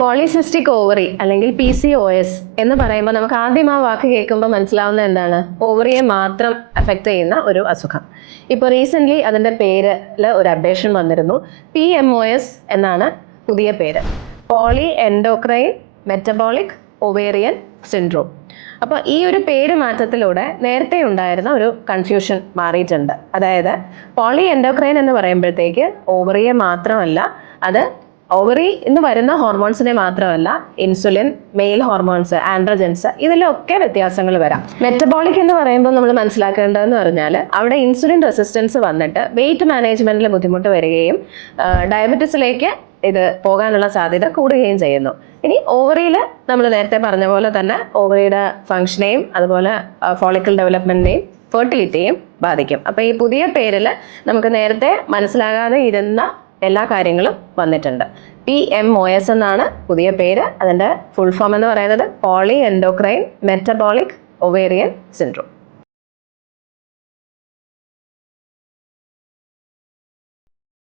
Polycystic ovary അല്ലെങ്കിൽ PCOS എന്ന് പറയുമ്പോൾ നമുക്ക് ആദ്യം ആ വാക്ക് കേൾക്കുമ്പോൾ മനസ്സിലാവുന്ന എന്താണ്? ഓവറിയെ മാത്രം അഫക്റ്റ് ചെയ്യുന്ന ഒരു അസുഖം. ഇപ്പോൾ റീസെൻ്റ്ലി അതിൻ്റെ പേരിൽ ഒരു അപ്ഡേഷൻ വന്നിരുന്നു. PMOS എന്നാണ് പുതിയ പേര്. Poly endocrine metabolic ovarian syndrome. അപ്പോൾ ഈ ഒരു പേര് മാറ്റത്തിലൂടെ നേരത്തെ ഉണ്ടായിരുന്ന ഒരു കൺഫ്യൂഷൻ മാറിയിട്ടുണ്ട്. അതായത് പോളി എൻഡോക്രൈൻ എന്ന് പറയുമ്പോഴത്തേക്ക് ഓവറിയെ മാത്രമല്ല, അത് ഓവറി എന്ന് വരുന്ന ഹോർമോൺസിനെ മാത്രമല്ല, ഇൻസുലിൻ, മെയിൽ ഹോർമോൺസ്, ആൻഡ്രോജൻസ്, ഇതിലൊക്കെ വ്യത്യാസങ്ങൾ വരാം. മെറ്റബോളിക് എന്ന് പറയുമ്പോൾ നമ്മൾ മനസ്സിലാക്കേണ്ടതെന്ന് പറഞ്ഞാൽ അവിടെ ഇൻസുലിൻ റെസിസ്റ്റൻസ് വന്നിട്ട് വെയിറ്റ് മാനേജ്മെന്റിൽ ബുദ്ധിമുട്ട് വരികയും ഡയബറ്റീസിലേക്ക് ഇത് പോകാനുള്ള സാധ്യത കൂടുകയും ചെയ്യുന്നു. ഇനി ഓവറിയിൽ നമ്മൾ നേരത്തെ പറഞ്ഞ പോലെ തന്നെ ഓവറിയുടെ ഫംഗ്ഷനെയും അതുപോലെ ഫോളിക്കിൾ ഡെവലപ്മെന്റിനെയും ഫെർട്ടിലിറ്റിയെയും ബാധിക്കും. അപ്പോൾ ഈ പുതിയ പേരിൽ നമുക്ക് നേരത്തെ മനസ്സിലാകാതെ ഇരുന്ന എല്ലാ കാര്യങ്ങളും വന്നിട്ടുണ്ട്. PMOS എന്നാണ് പുതിയ പേര്. അതിൻ്റെ ഫുൾ ഫോം എന്ന് പറയുന്നത് poly endocrine metabolic ovarian syndrome.